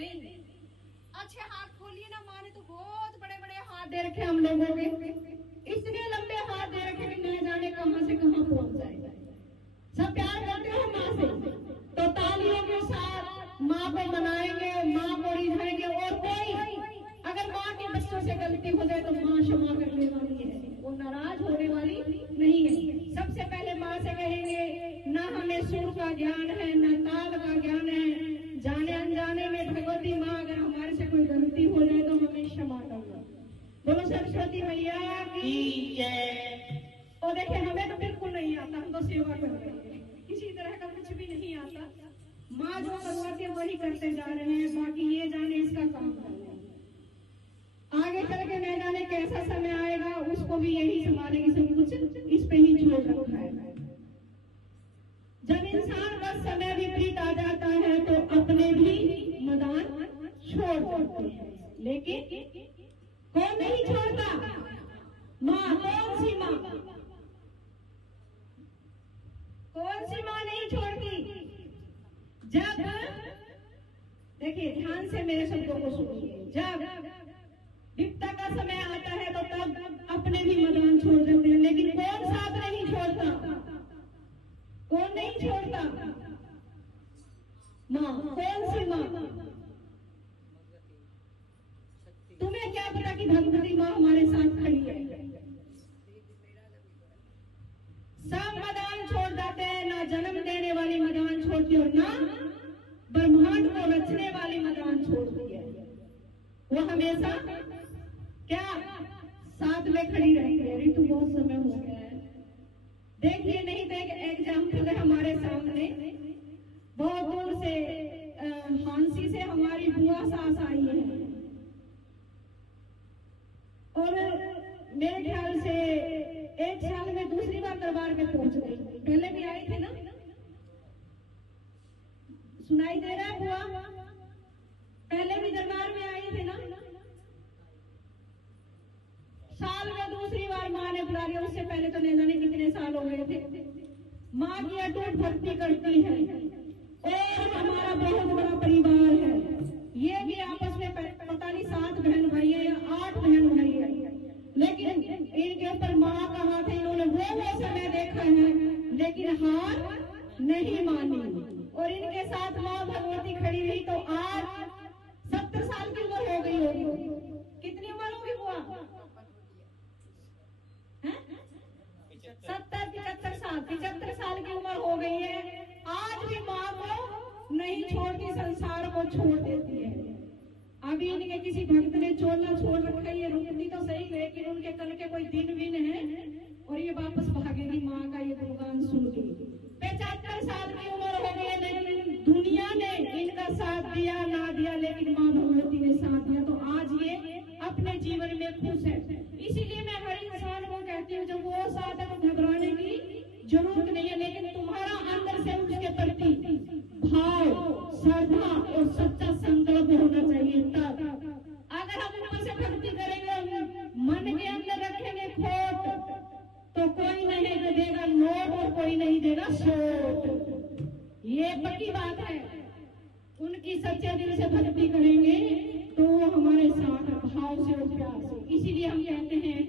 नहीं। अच्छे हाथ खोलिए ना, माँ ने तो बहुत बड़े बड़े हाथ दे रखे हम लोगों के, इतने लंबे हाथ दे रखे कि न जाने कहां से कहां पहुंच जाएगा। सब प्यार करते हो माँ से, तो तालियों के साथ माँ को मनाएंगे, माँ को रिझाएंगे। और कोई अगर माँ के बच्चों से गलती हो जाए तो माँ क्षमा करने वाली है, वो नाराज होने वाली नहीं है। सबसे पहले माँ से कहेंगे, ना हमें सुर का ज्ञान है, ना ताल का ज्ञान है, जाने अनजाने में भगवती माँ अगर हमारे से कोई गलती हो जाए तो हमें क्षमा करना। बोलो सरस्वती मैया की जय। और देखे हमें तो बिल्कुल नहीं आता, हम तो सेवा कर रहे हैं, किसी तरह का कुछ भी नहीं आता। माँ जो करवाती है वही करते जा रहे हैं, बाकी ये जाने इसका काम कर रहे हैं। आगे चल के न जाने कैसा समय आएगा, उसको भी यही संभालेगी, सब कुछ इस पे ही छोड़ रखा है। जब इंसान बस समय विपरीत आ जाता है तो अपने भी मैदान छोड़ देते हैं, लेकिन कौन नहीं छोड़ता? माँ। कौन सी माँ? कौन सी माँ नहीं छोड़ती? जब देखिए ध्यान से मेरे शब्दों को सुनिए, जब विपदा का समय आता है तो तब अपने भी मैदान छोड़ देते हैं, लेकिन कौन साथ नहीं छोड़ता? कौन नहीं छोड़ता? माँ। कौन सी माँ? तुम्हें क्या पता कि भगवती माँ हमारे साथ खड़ी है। सब मैदान छोड़ जाते हैं, ना जन्म देने वाली मैदान छोड़ती और ना ब्रह्मांड को रचने वाली मैदान छोड़ती है। वो हमेशा क्या साथ में खड़ी रहती है। ऋतु बहुत समय हो गया है, देखिए नहीं देख एग्जाम्पल है हमारे सामने। बहुत दूर से हांसी से हमारी बुआ सास आई है, और मेरे ख्याल से एक साल में दूसरी बार दरबार में पहुंच गई। पहले भी आई थी ना, सुनाई दे रहा है बुआ? पहले भी दरबार में आई थी ना। साल में दूसरी बार माँ ने बुला लिया, उससे पहले तो नहीं जाने कितने साल हो गए थे। माँ की अटूट भक्ति करती है, और हमारा बहुत बड़ा परिवार है। ये भी आपस में पता नहीं 7 बहन भाई है या 8 बहन भाई है, लेकिन इनके ऊपर माँ का हाथ है। इन्होंने वो समय देखा है, लेकिन हार नहीं मानी, और इनके साथ माँ भगवती खड़ी रही। तो आज 70 साल की उम्र हो गई होगी। कितनी उम्र होगी बुआ? 75 साल की उम्र हो गई है। आज भी माँ को नहीं छोड़ती, संसार को छोड़ देती है। अभी इनके किसी भक्त ने चोला छोड़ रखा है, ये रुकती तो सही, लेकिन उनके कल के कोई दिन भी है और ये वापस भागेगी माँ का ये गुणगान सुन के। 75 साल की उम्र हो गई है, लेकिन दुनिया ने इनका साथ दिया ना दिया, लेकिन माँ भगवती ने साथ दिया। तो आज ये अपने जीवन में खुश है। इसीलिए मैं हर इंसान को कहती हूँ, जब वो साथ है तो घबराने की जरूरत नहीं है, लेकिन तुम्हारा अंदर से उसके प्रति भाव, श्रद्धा और सच्चा संकल्प होना चाहिए। तब अगर हम ऊपर से भक्ति करेंगे, मन के अंदर रखेंगे खोट, तो कोई नहीं देगा नोट और कोई नहीं देगा सोट। ये पक्की बात है। उनकी सच्चे दिल से भक्ति करेंगे तो हमारे साथ भाव से और प्यार से। इसीलिए हम कहते हैं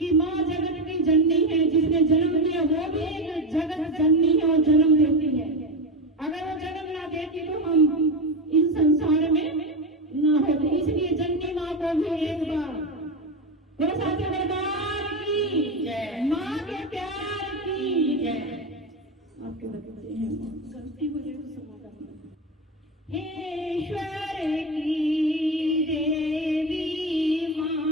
कि माँ जगत की जननी है, जिसने जन्म दिया वो भी एक जगत जननी है और जन्म देती है। अगर वो जन्म ना देती तो हम इस संसार में ना होते। इसलिए जननी माँ को भी एक बार मेरे साथ दरबार की जय, माँ के प्यार की जय। आपके बच्चे हैं, गलती हो जाए तो क्षमा करना। हे ईश्वर की देवी माँ,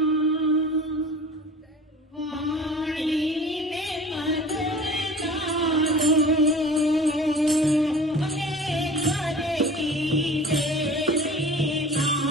वाणी में मधुर गानो, ईश्वर की देवी माँ,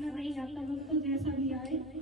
गाना नहीं आता मुझको जैसा भी आए